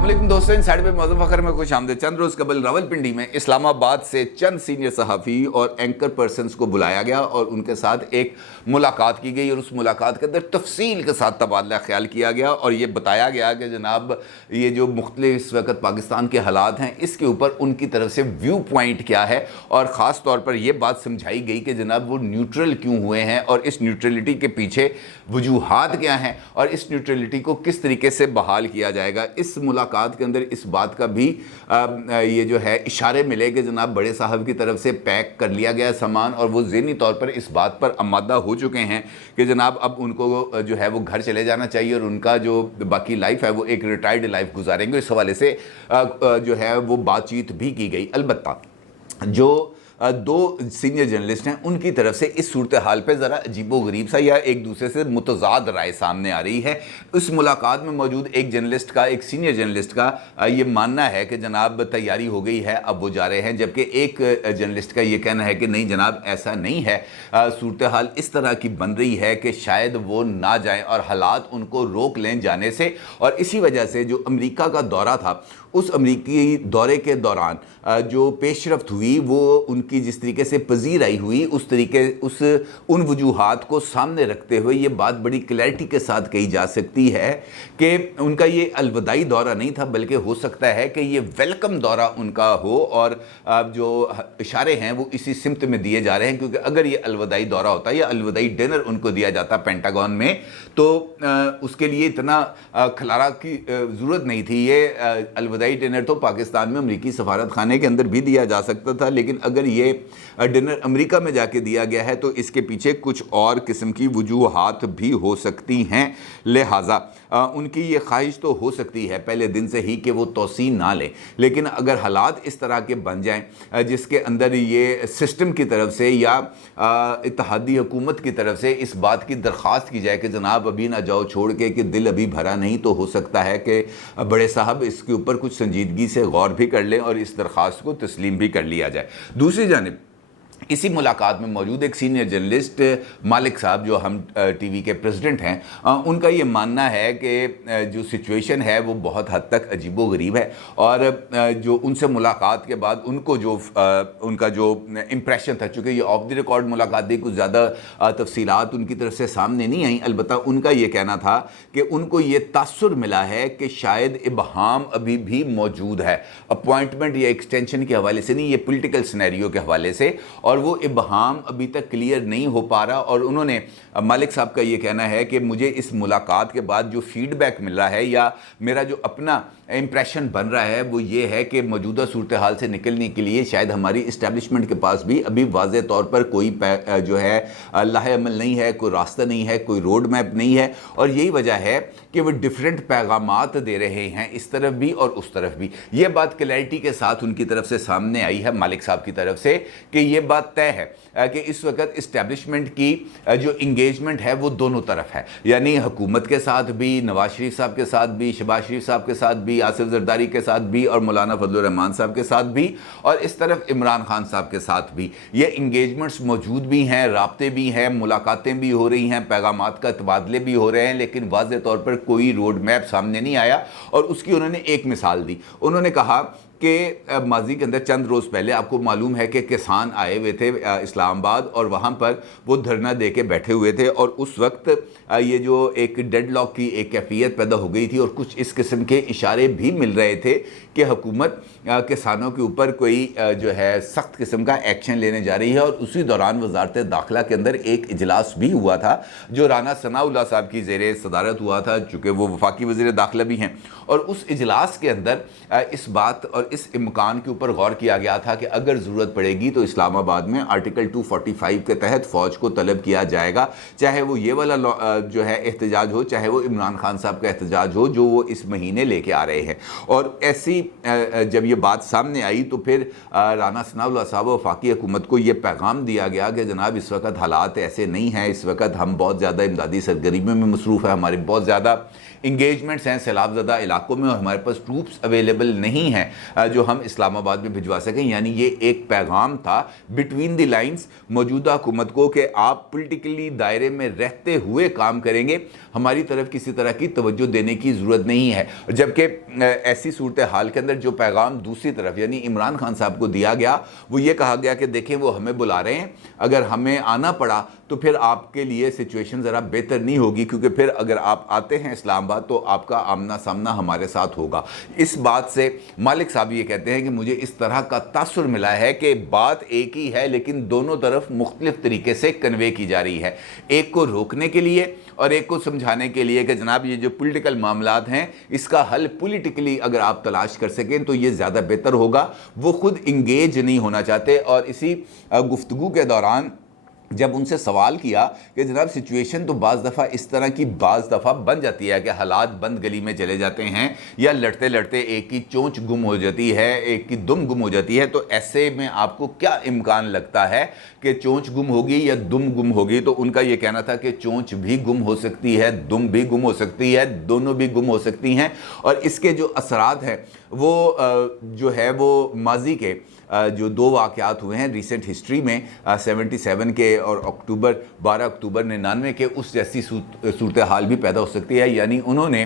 अस्सलाम वालेकुम दोस्तों, इनसाइड पे मौजूद फखर में खुश आमदीद। चंद रोज़ कबल रावलपिंडी में इस्लामाबाद से चंद सीनियर सहाफ़ी और एंकर पर्सनस को बुलाया गया और उनके साथ एक मुलाकात की गई और उस मुलाकात के अंदर तफसील के साथ तबादला ख्याल किया गया और ये बताया गया कि जनाब ये जो मुख्तलिफ इस वक्त पाकिस्तान के हालात हैं इसके ऊपर उनकी तरफ से व्यू पॉइंट क्या है और ख़ास तौर पर यह बात समझाई गई कि जनाब वो न्यूट्रल क्यों हुए हैं और इस न्यूट्रलिटी के पीछे वजूहात क्या हैं और इस न्यूट्रलिटी को किस तरीके से बहाल किया जाएगा। इस मुलाकात के अंदर इस बात का भी ये जो है इशारे मिले कि जनाब बड़े साहब की तरफ से पैक कर लिया गया सामान और वो ज़हनी तौर पर इस बात पर आमादा हो चुके हैं कि जनाब अब उनको जो है वो घर चले जाना चाहिए और उनका जो बाकी लाइफ है वो एक रिटायर्ड लाइफ गुजारेंगे। इस हवाले से जो है वो बातचीत भी की गई। अलबत्ता जो दो सीनियर जर्नलिस्ट हैं उनकी तरफ से इस सूरत हाल पर ज़रा अजीबो गरीब सा या एक दूसरे से मुतज़ाद राय सामने आ रही है। उस मुलाकात में मौजूद एक जर्नलिस्ट का, एक सीनियर जर्नलिस्ट का ये मानना है कि जनाब तैयारी हो गई है, अब वो जा रहे हैं, जबकि एक जर्नलिस्ट का ये कहना है कि नहीं जनाब ऐसा नहीं है, सूरत हाल इस तरह की बन रही है कि शायद वो ना जाएँ और हालात उनको रोक लें जाने से। और इसी वजह से जो अमेरिका का दौरा था उस अमरीकी दौरे के दौरान जो पेशरफ्त हुई वो उनकी जिस तरीके से पजीराई हुई उस तरीके उन वजूहात को सामने रखते हुए ये बात बड़ी क्लैरिटी के साथ कही जा सकती है कि उनका ये अलविदाई दौरा नहीं था बल्कि हो सकता है कि ये वेलकम दौरा उनका हो और जो इशारे हैं वो इसी सिमत में दिए जा रहे हैं। क्योंकि अगर ये अलविदाई दौरा होता या अलविदाई डिनर उनको दिया जाता पेंटागन में तो उसके लिए इतना खलारा की ज़रूरत नहीं थी। ये अलविदाई डिनर तो पाकिस्तान में अमरीकी सफारत खाने के अंदर भी दिया जा सकता था, लेकिन अगर ये डिनर अमेरिका में जाके दिया गया है तो इसके पीछे कुछ और किस्म की वजूहात भी हो सकती हैं। लिहाजा उनकी ये ख्वाहिश तो हो सकती है पहले दिन से ही कि वो तोसी ना लें, लेकिन अगर हालात इस तरह के बन जाएं जिसके अंदर ये सिस्टम की तरफ से या इत्तेहादी हुकूमत की तरफ से इस बात की दरख्वास्त की जाए कि जनाब अभी ना जाओ छोड़ के कि दिल अभी भरा नहीं, तो हो सकता है कि बड़े साहब इसके ऊपर कुछ संजीदगी से गौर भी कर लें और इस दरख्वास्त को तस्लीम भी कर लिया जाए। दूसरी जानिब इसी मुलाकात में मौजूद एक सीनियर जर्नलिस्ट मालिक साहब जो हम टीवी के प्रेसिडेंट हैं, उनका ये मानना है कि जो सिचुएशन है वो बहुत हद तक अजीबो गरीब है और जो उनसे मुलाकात के बाद उनको जो उनका जो इम्प्रेशन था, चूँकि ये ऑफ द रिकॉर्ड मुलाकात थी, कुछ ज़्यादा तफसीलात उनकी तरफ से सामने नहीं आई। अलबत्ता उनका ये कहना था कि उनको ये तासुर मिला है कि शायद इबहाम अभी भी मौजूद है, अपॉइंटमेंट या एक्सटेंशन के हवाले से नहीं, ये पोलिटिकल सिनेरियो के हवाले से, और वो इबहाम अभी तक क्लियर नहीं हो पा रहा। और उन्होंने मालिक साहब का ये कहना है कि मुझे इस मुलाकात के बाद जो फीडबैक मिल रहा है या मेरा जो अपना इम्प्रेशन बन रहा है वो ये है कि मौजूदा सूरत हाल से निकलने के लिए शायद हमारी इस्टेब्लिशमेंट के पास भी अभी वाज़ेह तौर पर कोई जो है लाहे अमल नहीं है, कोई रास्ता नहीं है, कोई रोड मैप नहीं है। और यही वजह है कि वो डिफरेंट पैगामात दे रहे हैं इस तरफ भी और उस तरफ भी। ये बात क्लैरिटी के साथ उनकी तरफ से सामने आई है मालिक साहब की तरफ से कि ये बात तय है कि इस वक्त इस्टेब्लिशमेंट की जो इंगेजमेंट है वो दोनों तरफ है, यानी हुकूमत के साथ भी, नवाज शरीफ साहब के साथ भी, शहबाज शरीफ साहब के साथ भी, आसिफ जरदारी के साथ भी और मौलाना फजलुर रहमान साहब के साथ भी, और इस तरफ इमरान खान साहब के साथ भी। ये इंगेजमेंट्स मौजूद भी हैं, राब्ते भी हैं, मुलाकातें भी हो रही हैं, पैगामात का तबादले भी हो रहे हैं, लेकिन वाज़ेह तौर पर कोई रोड मैप सामने नहीं आया। और उसकी उन्होंने एक मिसाल दी। उन्होंने कहा कि माजी के अंदर चंद रोज़ पहले आपको मालूम है कि किसान आए हुए थे इस्लामाबाद और वहाँ पर वो धरना दे के बैठे हुए थे और उस वक्त ये जो एक डेडलॉक की एक कैफियत पैदा हो गई थी और कुछ इस किस्म के इशारे भी मिल रहे थे कि हुकूमत किसानों के ऊपर कोई जो है सख्त किस्म का एक्शन लेने जा रही है। और उसी दौरान वजारत दाखिला के अंदर एक इजलास भी हुआ था जो राना सनाउल्लाह साहब की ज़ेरे सदारत हुआ था, चूँकि वो वफाकी वज़ीर दाखिला भी हैं। और उस इजलास के अंदर इस बात और इस इम्कान के ऊपर गौर किया गया था कि अगर ज़रूरत पड़ेगी तो इस्लामाबाद में आर्टिकल 245 के तहत फ़ौज को तलब किया जाएगा, चाहे वो ये वाला जो है एहतजाज हो, चाहे वो इमरान खान साहब का एहतजाज हो जो वो इस महीने लेके आ रहे हैं। और ऐसी जब ये बात सामने आई तो फिर राना सनाउल्लाह साहब वफाकी हुकूमत को ये पैगाम दिया गया कि जनाब इस वक्त हालात ऐसे नहीं हैं, इस वक्त हम बहुत ज़्यादा इमदादी सरगर्मियों में मसरूफ़ है, हमारी बहुत ज़्यादा इंगेजमेंट्स हैं सैलाब ज़दा इलाकों में और हमारे पास ट्रूप्स अवेलेबल नहीं हैं जो हम इस्लाम आबाद में भिजवा सकें। यानी ये एक पैगाम था बिटवीन द लाइंस मौजूदा हुकूमत को कि आप पॉलिटिकली दायरे में रहते हुए काम करेंगे, हमारी तरफ किसी तरह की तवज्जो देने की ज़रूरत नहीं है। जबकि ऐसी सूरत हाल के अंदर जो पैगाम दूसरी तरफ यानी इमरान खान साहब को दिया गया वो ये कहा गया कि देखें वो हमें बुला रहे हैं, अगर हमें आना पड़ा तो फिर आपके लिए सिचुएशन ज़रा बेहतर नहीं होगी, क्योंकि फिर अगर आप आते हैं इस्लामाबाद तो आपका आमना सामना हमारे साथ होगा। इस बात से मालिक साहब ये कहते हैं कि मुझे इस तरह का तासुर मिला है कि बात एक ही है लेकिन दोनों तरफ मुख्तलिफ तरीके से कन्वे की जा रही है, एक को रोकने के लिए और एक को समझाने के लिए कि जनाब ये जो पॉलिटिकल मामलात हैं इसका हल पॉलिटिकली अगर आप तलाश कर सकें तो ये ज़्यादा बेहतर होगा। वो खुद इंगेज नहीं होना चाहते। और इसी गुफ्तगू के दौरान जब उनसे सवाल किया कि जनाब सिचुएशन तो बाज़ दफ़ा इस तरह की बाज़ दफ़ा बन जाती है कि हालात बंद गली में चले जाते हैं या लड़ते लड़ते एक की चोंच गुम हो जाती है, एक की दुम गुम हो जाती है, तो ऐसे में आपको क्या इम्कान लगता है कि चोंच गुम होगी या दुम गुम होगी? तो उनका ये कहना था कि चोंच भी गुम हो सकती है, दुम भी गुम हो सकती है, दोनों भी गुम हो सकती हैं। और इसके जो असरात हैं वो जो है वो माजी के जो 2 वाक़यात हुए हैं रिसेंट हिस्ट्री में 77 के और 12 अक्टूबर 99 के, उस जैसी सूरत हाल भी पैदा हो सकती है। यानी उन्होंने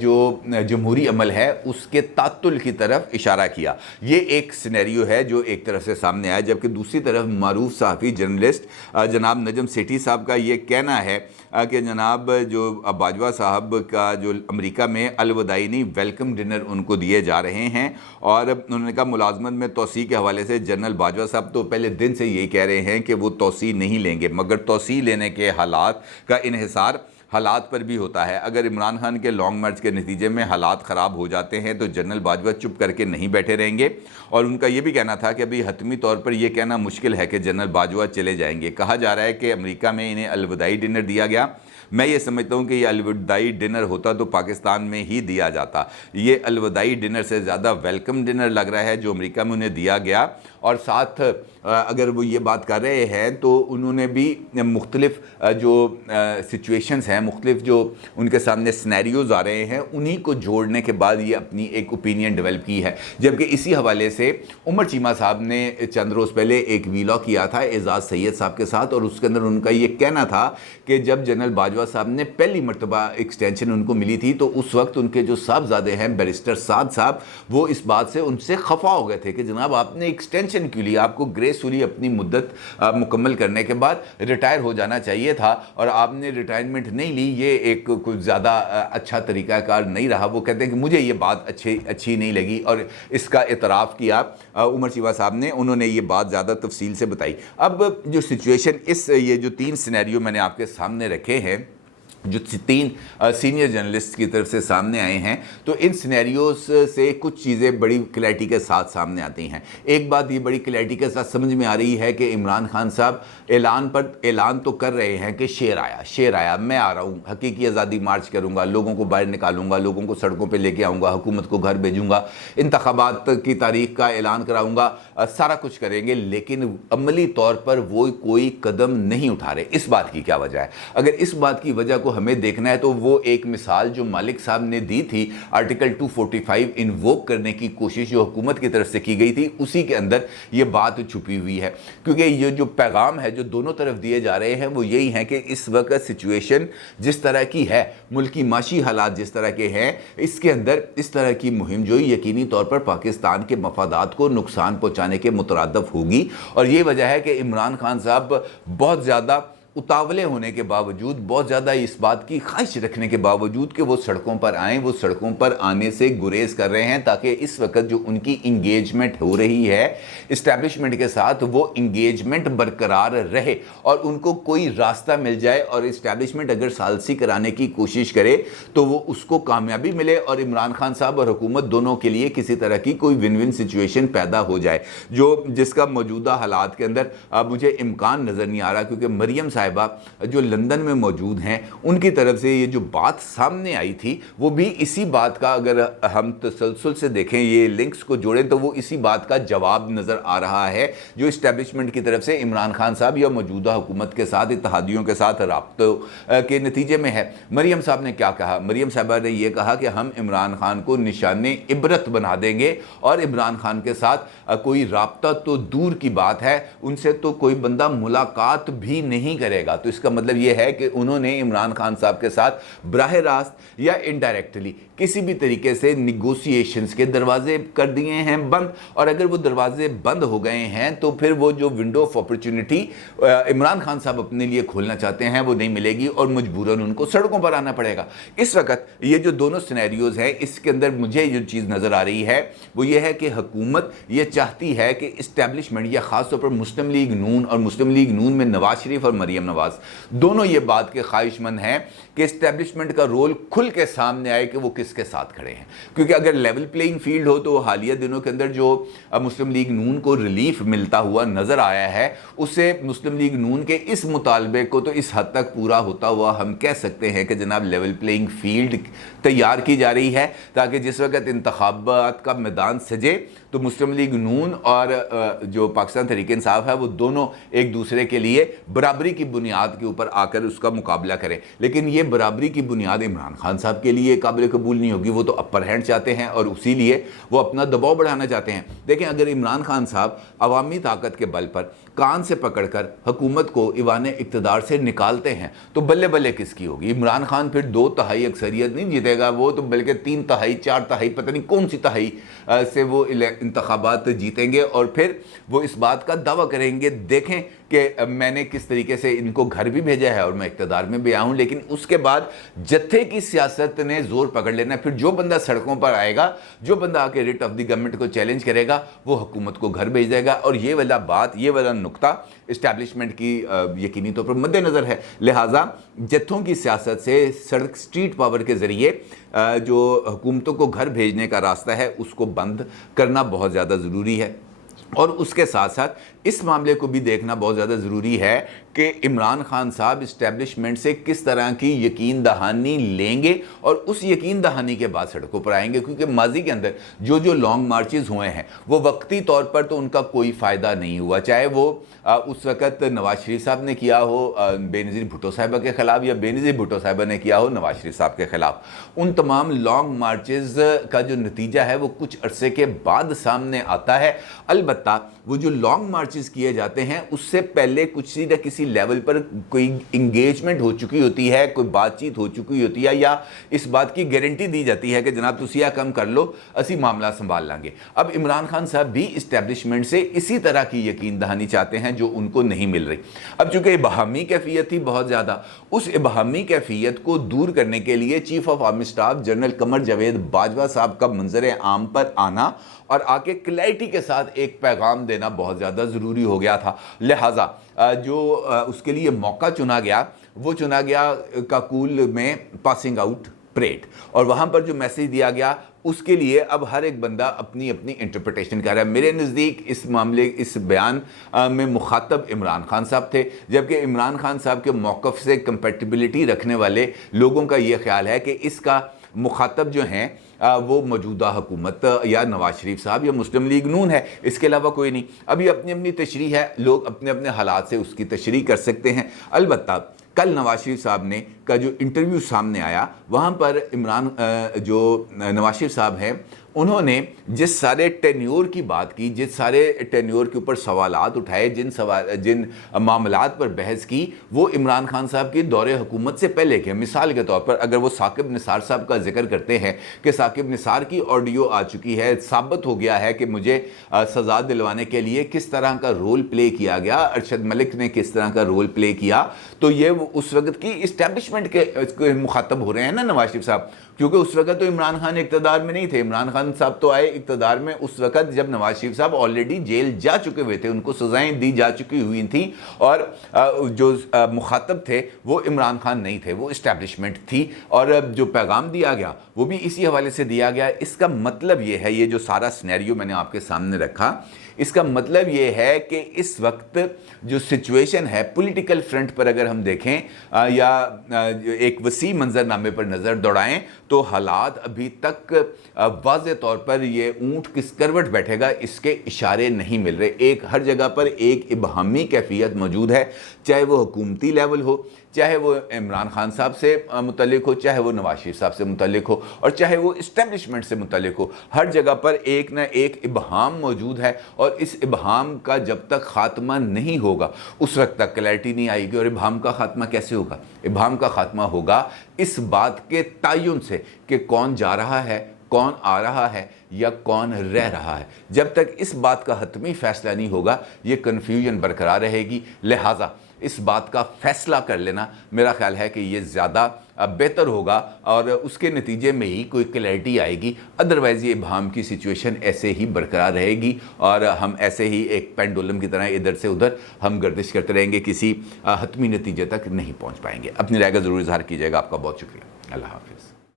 जो जमहूरी अमल है उसके तातुल की तरफ इशारा किया। ये एक सिनेरियो है जो एक तरफ से सामने आया, जबकि दूसरी तरफ मारूफ सहाफ़ी जर्नलिस्ट जनाब नजम सेठी साहब का ये कहना है कि जनाब जो बाजवा साहब का जो अमेरिका में अलवदाइनी वेलकम डिनर उनको दिए जा रहे हैं, और उन्होंने कहा मुलाजमत में तोसी के हवाले से जनरल बाजवा साहब तो पहले दिन से यही कह रहे हैं कि वो तोसी नहीं लेंगे, मगर तोसी लेने के हालात का इन्हिसार हालात पर भी होता है। अगर इमरान खान के लॉन्ग मार्च के नतीजे में हालात ख़राब हो जाते हैं तो जनरल बाजवा चुप करके नहीं बैठे रहेंगे। और उनका ये भी कहना था कि अभी हतमी तौर पर यह कहना मुश्किल है कि जनरल बाजवा चले जाएंगे। कहा जा रहा है कि अमेरिका में इन्हें अलविदाई डिनर दिया गया। मैं ये समझता हूँ कि ये अलविदाई डिनर होता तो पाकिस्तान में ही दिया जाता। ये अलविदाई डिनर से ज़्यादा वेलकम डिनर लग रहा है जो अमेरिका में उन्हें दिया गया। और साथ अगर वो ये बात कर रहे हैं तो उन्होंने भी मुख्तलिफ जो सिचुएशंस हैं, मुख्तलिफ जो उनके सामने सिनेरियोज़ आ रहे हैं, उन्हीं को जोड़ने के बाद ये अपनी एक ओपिनियन डेवलप की है। जबकि इसी हवाले से उमर चीमा साहब ने चंद रोज़ पहले एक वीलॉग किया था एजाज़ सैयद साहब के साथ, और उसके अंदर उनका ये कहना था कि जब जनरल बाजवा साहब ने पहली मरतबा एक्सटेंशन उनको मिली थी तो उस वक्त उनके जो साहबजादे हैं बैरिस्टर साद साहब, वो इस बात से उनसे खफा हो गए थे कि जनाब आपने एक्सटेंशन क्यों ली, आपको ग्रेसफुली अपनी मुद्दत मुकम्मल करने के बाद रिटायर हो जाना चाहिए था और आपने रिटायरमेंट नहीं ली। ये एक कुछ ज़्यादा अच्छा तरीक़ाकार नहीं रहा। वो कहते हैं कि मुझे ये बात अच्छी नहीं लगी और इसका इतराफ़ किया उमर चीमा साहब ने। उन्होंने ये बात ज़्यादा तफसील से बताई। अब जो सिचुएशन ये जो 3 सिनेरियो मैंने आपके सामने रखे हैं जो 3 सीनियर जर्नलिस्ट की तरफ से सामने आए हैं, तो इन सिनेरियोस से कुछ चीज़ें बड़ी क्लैरिटी के साथ सामने आती हैं। एक बात ये बड़ी क्लैरिटी के साथ समझ में आ रही है कि इमरान खान साहब ऐलान तो कर रहे हैं कि शेर आया, मैं आ रहा हूँ, हकीकी आज़ादी मार्च करूँगा, लोगों को बाहर निकालूंगा, लोगों को सड़कों पर लेके आऊँगा, हुकूमत को घर भेजूँगा, इंतखाबात की तारीख का ऐलान कराऊँगा, सारा कुछ करेंगे, लेकिन अमली तौर पर वो कोई कदम नहीं उठा रहे। इस बात की क्या वजह है? अगर इस बात की वजह को हमें देखना है तो वो एक मिसाल जो मालिक साहब ने दी थी आर्टिकल 245 इन्वोक करने की कोशिश जो हुकूमत की तरफ से की गई थी, उसी के अंदर ये बात छुपी हुई है। क्योंकि ये जो पैगाम है जो दोनों तरफ दिए जा रहे हैं वो यही है कि इस वक्त सिचुएशन जिस तरह की है, मुल्की माशी हालात जिस तरह के हैं, इसके अंदर इस तरह की मुहिम जो यकीनी तौर पर पाकिस्तान के मफादात को नुकसान पहुँचाने के मुतरादफ होगी। और ये वजह है कि इमरान खान साहब बहुत ज़्यादा उतावले होने के बावजूद, बहुत ज़्यादा इस बात की ख्वाहिश रखने के बावजूद कि वो सड़कों पर आएँ, वो सड़कों पर आने से गुरेज कर रहे हैं ताकि इस वक्त जो उनकी इंगेजमेंट हो रही है इस्टेब्लिशमेंट के साथ, वो इंगेजमेंट बरकरार रहे और उनको कोई रास्ता मिल जाए और इस्टेब्लिशमेंट अगर सालसी कराने की कोशिश करे तो वो उसको कामयाबी मिले और इमरान खान साहब और हुकूमत दोनों के लिए किसी तरह की कोई विन विन सिचुएशन पैदा हो जाए, जो जिसका मौजूदा हालात के अंदर मुझे इम्कान नज़र नहीं आ रहा। क्योंकि मरियम साहिबा صاحبہ جو لندن میں موجود ہیں ان کی طرف سے یہ جو بات سامنے آئی تھی وہ بھی اسی بات کا، اگر ہم تسلسل سے دیکھیں یہ لنکس کو جوڑیں تو وہ اسی بات کا جواب نظر آ رہا ہے جو اسٹیبلشمنٹ کی طرف سے عمران خان صاحب یا موجودہ حکومت کے ساتھ، اتحادیوں کے ساتھ رابطوں کے نتیجے میں ہے۔ مریم صاحب نے کیا کہا؟ مریم صاحبہ نے یہ کہا کہ ہم عمران خان کو نشان عبرت بنا دیں گے اور عمران خان کے ساتھ کوئی رابطہ تو دور کی بات ہے، ان سے تو کوئی بندہ ملاقات بھی نہیں کرے گا۔ تو اس کا مطلب یہ ہے کہ انہوں نے عمران خان صاحب کے ساتھ براہ راست یا انڈائریکٹلی کسی بھی طریقے سے نیگوسیشنز کے دروازے کر دیے ہیں بند، اور اگر وہ دروازے بند ہو گئے ہیں تو پھر وہ جو window of opportunity Imran Khan صاحب اپنے لیے کھولنا چاہتے ہیں وہ نہیں ملے گی اور مجبوراً ان کو سڑکوں پر آنا پڑے گا۔ اس وقت یہ جو دونوں سینیریوز ہیں اس کے اندر مجھے جو چیز نظر آ رہی ہے وہ یہ ہے کہ حکومت یہ چاہتی ہے کہ اسٹیبلشمنٹ یا خاص طور پر مسلم لیگ نون، اور مسلم لیگ نون میں نواز شریف اور مریم نواز دونوں یہ بات کے خواہش مند ہیں کہ اسٹیبلشمنٹ کا رول کھل کے سامنے آئے کہ وہ کس کے ساتھ کھڑے ہیں، کیونکہ اگر لیول پلینگ فیلڈ ہو تو حالیہ دنوں کے اندر جو مسلم لیگ نون کو ریلیف ملتا ہوا نظر آیا ہے اس سے مسلم لیگ نون کے اس مطالبے کو تو اس حد تک پورا ہوتا ہوا ہم کہہ سکتے ہیں کہ جناب لیول پلینگ فیلڈ تیار کی جا رہی ہے تاکہ جس وقت انتخابات کا میدان سجے تو مسلم لیگ نون اور جو پاکستان تحریک انصاف ہے وہ دونوں ایک دوسرے کے لیے برابری کی بنیاد کے اوپر آ کر اس کا مقابلہ کریں۔ لیکن یہ برابری کی بنیاد عمران خان صاحب کے لیے قابل قبول نہیں ہوگی، وہ تو اپر ہینڈ چاہتے ہیں اور اسی لیے وہ اپنا دباؤ بڑھانا چاہتے ہیں۔ دیکھیں اگر عمران خان صاحب عوامی طاقت کے بل پر کان سے پکڑ کر حکومت کو ایوان اقتدار سے نکالتے ہیں تو بلے بلے کس کی ہوگی؟ عمران خان پھر 2/3 اکثریت نہیں جیتے گا، وہ تو بلکہ 3/3 4/3 پتہ نہیں کون سی تہائی سے وہ انتخابات جیتیں گے اور پھر وہ اس بات کا دعویٰ کریں گے دیکھیں کہ میں نے کس طریقے سے ان کو گھر بھی بھیجا ہے اور میں اقتدار میں بھی آیا ہوں۔ لیکن اس کے بعد جتھے کی سیاست نے زور پکڑ لینا، پھر جو بندہ سڑکوں پر آئے گا، جو بندہ آ کے ریٹ آف دی گورنمنٹ کو چیلنج کرے گا وہ حکومت کو گھر بھیج دے گا، اور یہ والا بات، یہ والا نقطہ اسٹیبلشمنٹ کی یقینی طور پر مد نظر ہے۔ لہٰذا جتھوں کی سیاست سے سڑک اسٹریٹ پاور کے ذریعے جو حکومتوں کو گھر بھیجنے کا راستہ ہے اس کو بند کرنا بہت زیادہ ضروری ہے، اور اس کے ساتھ ساتھ اس معاملے کو بھی دیکھنا بہت زیادہ ضروری ہے کہ عمران خان صاحب اسٹیبلشمنٹ سے کس طرح کی یقین دہانی لیں گے اور اس یقین دہانی کے بعد سڑکوں پر آئیں گے، کیونکہ ماضی کے اندر جو لانگ مارچز ہوئے ہیں وہ وقتی طور پر تو ان کا کوئی فائدہ نہیں ہوا، چاہے وہ اس وقت نواز شریف صاحب نے کیا ہو بے نظیر بھٹو صاحبہ کے خلاف یا بے نظیر بھٹو صاحبہ نے کیا ہو نواز شریف صاحب کے خلاف۔ ان تمام لانگ مارچز کا جو نتیجہ ہے وہ کچھ عرصے کے بعد سامنے آتا ہے۔ البتہ وہ جو لانگ مارچز کیے جاتے ہیں اس سے پہلے کسی نہ کسی لیول پر کوئی انگیجمنٹ ہو چکی ہوتی ہے، کوئی بات چیت ہو چکی ہوتی ہے، یا اس بات کی گارنٹی دی جاتی ہے کہ جناب تسی کم کر لو اسی معاملہ سنبھال لیں گے۔ اب عمران خان صاحب بھی اسٹیبلشمنٹ سے اسی طرح کی یقین دہانی چاہتے ہیں جو ان کو نہیں مل رہی۔ اب چونکہ ابہامی کیفیت تھی بہت زیادہ، اس ابہامی کیفیت کو دور کرنے کے لیے chief of army staff general Qamar Javed Bajwa صاحب کا منظر عام پر آنا اور آ کے کلیئرٹی کے ساتھ ایک پیغام دینا بہت زیادہ ضروری ہو گیا تھا۔ لہٰذا جو اس کے لیے موقع چنا گیا وہ چنا گیا کاکول میں پاسنگ آؤٹ پریڈ، اور وہاں پر جو میسیج دیا گیا اس کے لیے اب ہر ایک بندہ اپنی اپنی انٹرپریٹیشن کر رہا ہے۔ میرے نزدیک اس معاملے اس بیان میں مخاطب عمران خان صاحب تھے، جبکہ عمران خان صاحب کے موقف سے کمپیٹیبلٹی رکھنے والے لوگوں کا یہ خیال ہے کہ اس کا مخاطب جو ہیں وہ موجودہ حکومت یا نواز شریف صاحب یا مسلم لیگ نون ہے، اس کے علاوہ کوئی نہیں۔ اب یہ اپنی اپنی تشریح ہے، لوگ اپنے اپنے حالات سے اس کی تشریح کر سکتے ہیں۔ البتہ کل نواز شریف صاحب نے کا جو انٹرویو سامنے آیا وہاں پر جو نواز شریف صاحب ہیں انہوں نے جس سارے ٹینیور کی بات کی، جس سارے ٹینیور کے اوپر سوالات اٹھائے، جن معاملات پر بحث کی، وہ عمران خان صاحب کی دور حکومت سے پہلے کے۔ مثال کے طور پر اگر وہ ثاقب نثار صاحب کا ذکر کرتے ہیں کہ ثاقب نثار کی آڈیو آ چکی ہے، ثابت ہو گیا ہے کہ مجھے سزا دلوانے کے لیے کس طرح کا رول پلے کیا گیا، ارشد ملک نے کس طرح کا رول پلے کیا، تو یہ اس وقت کی اسٹیبلشمنٹ کے مخاطب ہو رہے ہیں نا نواز شریف صاحب، کیونکہ اس وقت تو عمران خان اقتدار میں نہیں تھے۔ عمران خان صاحب تو آئے اقتدار میں اس وقت جب نواز شریف صاحب آلریڈی جیل جا چکے ہوئے تھے، ان کو سزائیں دی جا چکی ہوئی تھیں، اور جو مخاطب تھے وہ عمران خان نہیں تھے، وہ اسٹیبلشمنٹ تھی، اور جو پیغام دیا گیا وہ بھی اسی حوالے سے دیا گیا۔ اس کا مطلب یہ ہے، یہ جو سارا سینیریو میں نے آپ کے سامنے رکھا، اس کا مطلب یہ ہے کہ اس وقت جو سچویشن ہے پولیٹیکل فرنٹ پر اگر ہم دیکھیں یا ایک وسیع منظر نامے پر نظر دوڑائیں تو حالات ابھی تک واضح طور پر یہ اونٹ کس کروٹ بیٹھے گا اس کے اشارے نہیں مل رہے. ہر جگہ پر ایک ابہامی کیفیت موجود ہے, چاہے وہ حکومتی لیول ہو, چاہے وہ عمران خان صاحب سے متعلق ہو, چاہے وہ نواز شریف صاحب سے متعلق ہو, اور چاہے وہ اسٹیبلشمنٹ سے متعلق ہو. ہر جگہ پر ایک نہ ایک ابہام موجود ہے, اور اس ابہام کا جب تک خاتمہ نہیں ہوگا اس وقت تک کلیئرٹی نہیں آئے گی. اور ابہام کا خاتمہ کیسے ہوگا؟ ابہام کا خاتمہ ہوگا اس بات کے تعین سے کہ کون جا رہا ہے, کون آ رہا ہے, یا کون رہ رہا ہے. جب تک اس بات کا حتمی فیصلہ نہیں ہوگا یہ کنفیوژن برقرار رہے گی. لہٰذا اس بات کا فیصلہ کر لینا میرا خیال ہے کہ یہ زیادہ بہتر ہوگا, اور اس کے نتیجے میں ہی کوئی کلیئرٹی آئے گی. ادروائز یہ ابہام کی سچویشن ایسے ہی برقرار رہے گی, اور ہم ایسے ہی ایک پینڈولم کی طرح ادھر سے ادھر ہم گردش کرتے رہیں گے, کسی حتمی نتیجے تک نہیں پہنچ پائیں گے. اپنی رائے کا ضرور اظہار کیجیے گا. آپ کا بہت شکریہ. اللہ حافظ.